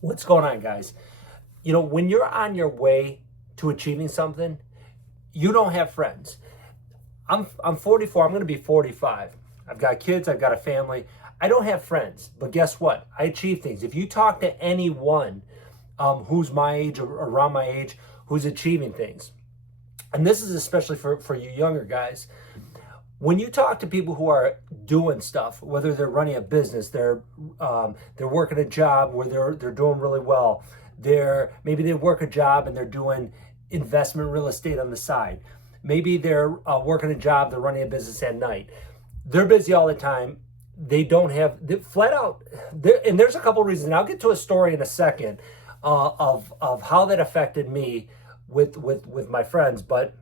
What's going on, guys? When you're on your way to achieving something, you don't have friends. I'm 44. I'm going to be 45. I've got kids. I've got a family. I don't have friends. But guess what? I achieve things. If you talk to anyone who's my age or around my age who's achieving things, and this is especially for you younger guys, when you talk to people who are doing stuff, whether they're running a business, they're working a job where they're doing really well, maybe they work a job and they're doing investment real estate on the side. Maybe they're working a job, they're running a business at night. They're busy all the time. They don't have flat out. And there's a couple reasons. And I'll get to a story in a second of how that affected me with my friends, but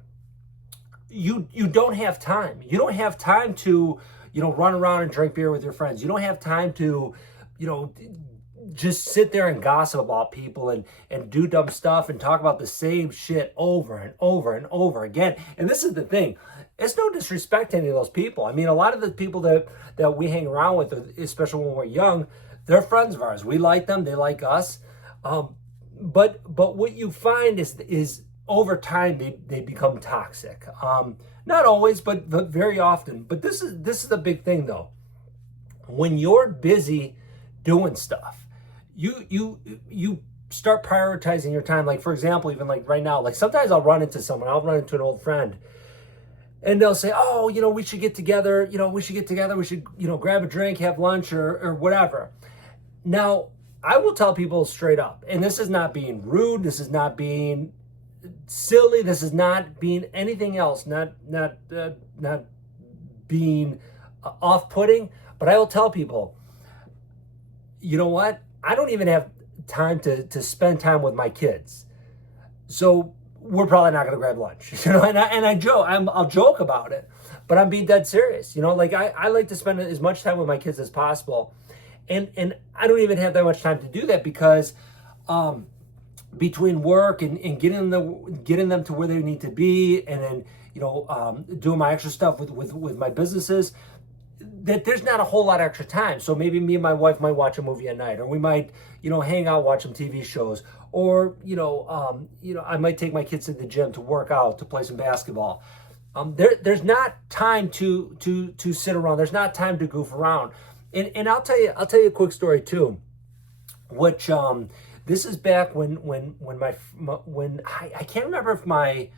you don't have time. You don't have time to, run around and drink beer with your friends. You don't have time to, you know, just sit there and gossip about people and do dumb stuff and talk about the same shit over and over and over again. And this is the thing. It's no disrespect to any of those people. I mean, a lot of the people that we hang around with, especially when we're young, they're friends of ours. We like them. They like us. But what you find is over time they become toxic. Not always, but very often. But this is the big thing though. When you're busy doing stuff, you start prioritizing your time. Like for example, even like right now, like sometimes I'll run into an old friend, and they'll say, "Oh, we should get together. We should get together. We should, grab a drink, have lunch, or whatever." Now, I will tell people straight up, and this is not being rude. This is not being silly. This is not being anything else. Not being off-putting. But I will tell people, you know what? I don't even have time to spend time with my kids. So we're probably not going to grab lunch, and I joke, I'll joke about it, but I'm being dead serious. Like I like to spend as much time with my kids as possible. And I don't even have that much time to do that because between work and getting them to where they need to be, and then doing my extra stuff with my businesses, that there's not a whole lot of extra time. So maybe me and my wife might watch a movie at night, or we might hang out, watch some TV shows, or I might take my kids to the gym to work out, to play some basketball. There's not time to sit around. There's not time to goof around. And I'll tell you a quick story too, which this is back when I can't remember if my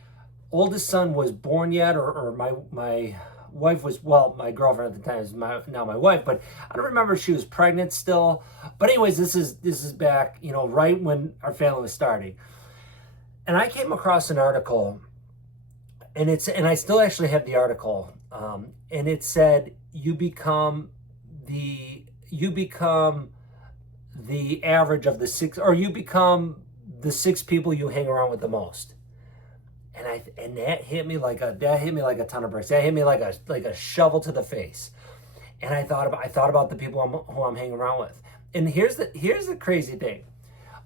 oldest son was born yet, or my wife was, well, my girlfriend at the time is now my wife, but I don't remember if she was pregnant still. But anyways, this is back, right when our family was starting. And I came across an article, and I still actually have the article, and it said you become the average of the six, or you become the six people you hang around with the most. And that hit me like a ton of bricks. That hit me like a shovel to the face. And I thought about the people who I'm hanging around with. And here's the crazy thing.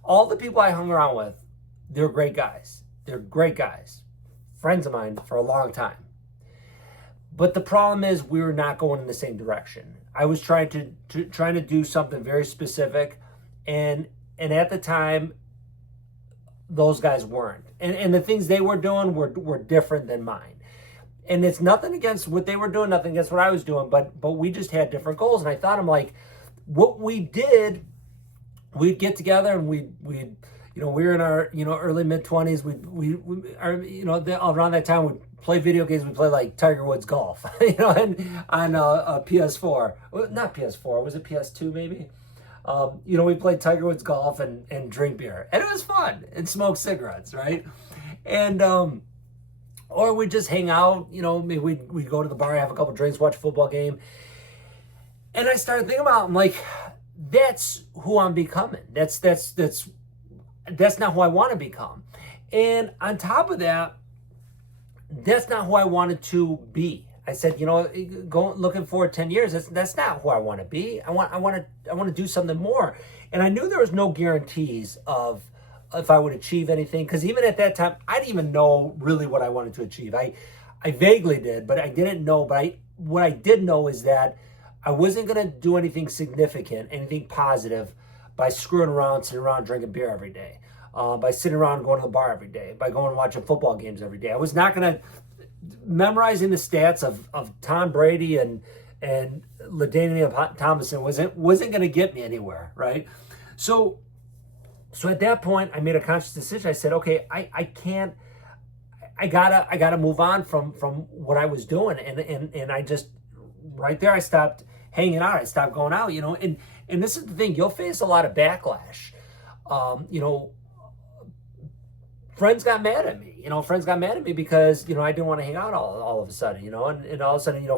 All the people I hung around with, they're great guys. They're great guys. Friends of mine for a long time. But the problem is we were not going in the same direction. I was trying to do something very specific, and at the time, those guys weren't. And the things they were doing were different than mine. And it's nothing against what they were doing, nothing against what I was doing, but we just had different goals. And I thought, I'm like, what we did, we'd get together and we'd we were in our early mid-20s. Around that time we'd play video games. We'd play like Tiger Woods golf, and on a PS4. Not PS4, was it PS2 maybe? We played Tiger Woods golf and drink beer, and it was fun, and smoke cigarettes, right? And or we'd just hang out, maybe we'd go to the bar, have a couple drinks, watch a football game. And I started thinking about, I'm like, that's who I'm becoming. That's not who I want to become. And on top of that, that's not who I wanted to be. I said, looking forward 10 years, that's not who I want to be. I want to do something more. And I knew there was no guarantees of if I would achieve anything, because even at that time, I didn't even know really what I wanted to achieve. I vaguely did, but I didn't know. But what I did know is that I wasn't going to do anything significant, anything positive, by screwing around, sitting around drinking beer every day, by sitting around going to the bar every day, by going and watching football games every day. I was not going to memorizing the stats of Tom Brady and LaDainian Tomlinson wasn't going to get me anywhere, right? So at that point, I made a conscious decision. I said, okay, I can't. I gotta move on from what I was doing, and I just right there I stopped hanging out. I stopped going out, and this is the thing. You'll face a lot of backlash. Friends got mad at me. Friends got mad at me because I didn't want to hang out all of a sudden. And all of a sudden,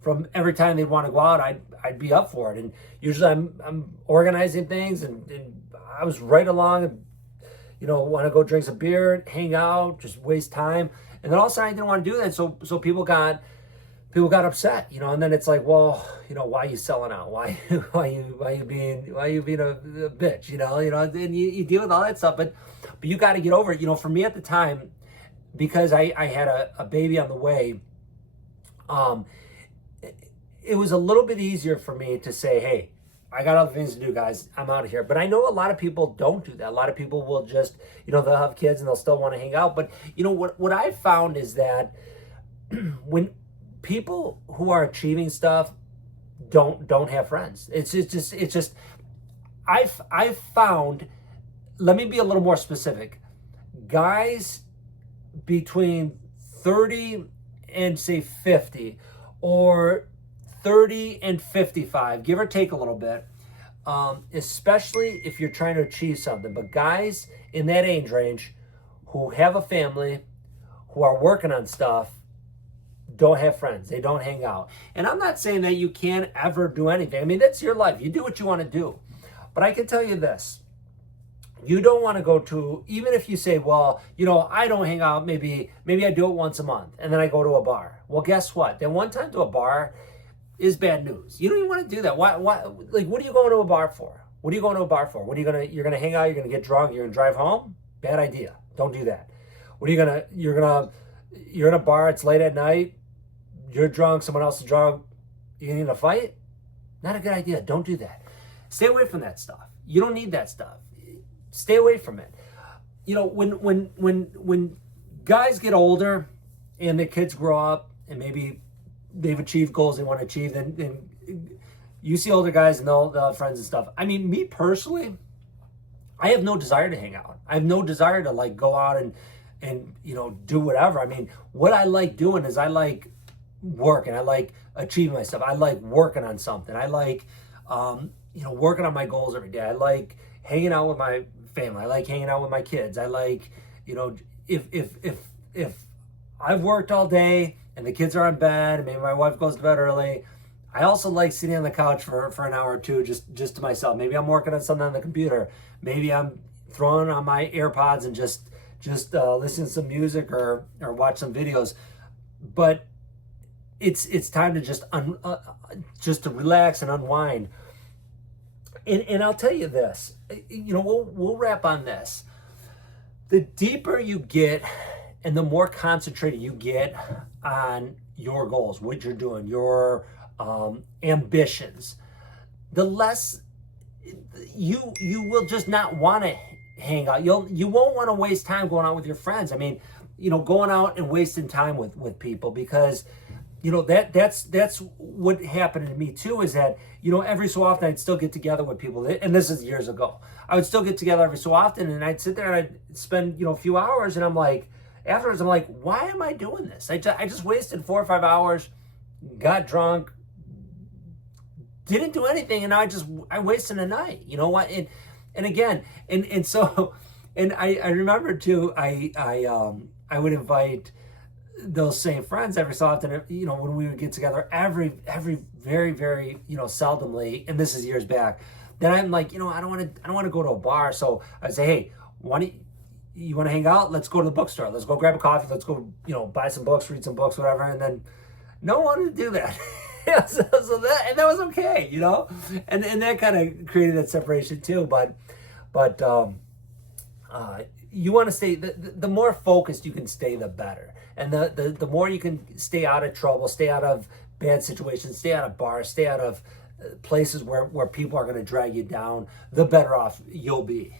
from every time they'd want to go out, I'd be up for it. And usually I'm organizing things, and I was right along. And, want to go drink some beer, hang out, just waste time. And then all of a sudden I didn't want to do that. So people got upset, and then it's like, well, why are you selling out? Why you being a bitch? And you deal with all that stuff, but you got to get over it. For me at the time, because I had a baby on the way, it was a little bit easier for me to say, hey, I got other things to do, guys. I'm out of here. But I know a lot of people don't do that. A lot of people will just, they'll have kids and they'll still want to hang out. But what I found is that when people who are achieving stuff don't have friends, it's just I've found. Let me be a little more specific. Guys between 30 and say 50, or 30 and 55, give or take a little bit, especially if you're trying to achieve something. But guys in that age range who have a family, who are working on stuff, don't have friends. They don't hang out. And I'm not saying that you can't ever do anything. I mean, that's your life. You do what you want to do. But I can tell you this. You don't want to go to, even if you say, well, I don't hang out, maybe I do it once a month, and then I go to a bar. Well, guess what? Then one time to a bar is bad news. You don't even want to do that. Why? Like, what are you going to a bar for? What are you going to a bar for? You're gonna hang out, you're gonna get drunk, you're gonna drive home? Bad idea. Don't do that. You're in a bar, it's late at night, you're drunk, someone else is drunk, you need a fight? Not a good idea. Don't do that. Stay away from that stuff. You don't need that stuff. Stay away from it. When guys get older and the kids grow up and maybe they've achieved goals they want to achieve, then you see older guys and they'll have friends and stuff. I mean, me personally, I have no desire to hang out. I have no desire to like go out and do whatever. I mean, what I like doing is I like working. I like achieving my stuff. I like working on something. I like working on my goals every day. I like hanging out with my family. I like hanging out with my kids. I like, if I've worked all day and the kids are in bed and maybe my wife goes to bed early, I also like sitting on the couch for an hour or two just to myself. Maybe I'm working on something on the computer. Maybe I'm throwing on my AirPods and just listen to some music or watch some videos. But it's time to just to relax and unwind. And I'll tell you this, we'll wrap on this. The deeper you get and the more concentrated you get on your goals, what you're doing, your ambitions, the less you will just not want to hang out. You won't want to waste time going out with your friends. I mean, going out and wasting time with people, because that's what happened to me too, is that, every so often I'd still get together with people, and this is years ago. I would still get together every so often, and I'd sit there and I'd spend, a few hours, and I'm like, afterwards, I'm like, why am I doing this? I just wasted 4 or 5 hours, got drunk, didn't do anything, and I wasted a night. You know what? And again, and so, and I remember too, I would invite those same friends every so often, when we would get together every very, very, seldomly, and this is years back. Then I'm like, I don't want to go to a bar. So I'd say, hey, you want to hang out? Let's go to the bookstore. Let's go grab a coffee. Let's go, buy some books, read some books, whatever. And then no one wanted to do that. so that was okay, and that kind of created that separation too. But you want to stay, the more focused you can stay, the better. And the more you can stay out of trouble, stay out of bad situations, stay out of bars, stay out of places where people are going to drag you down, the better off you'll be.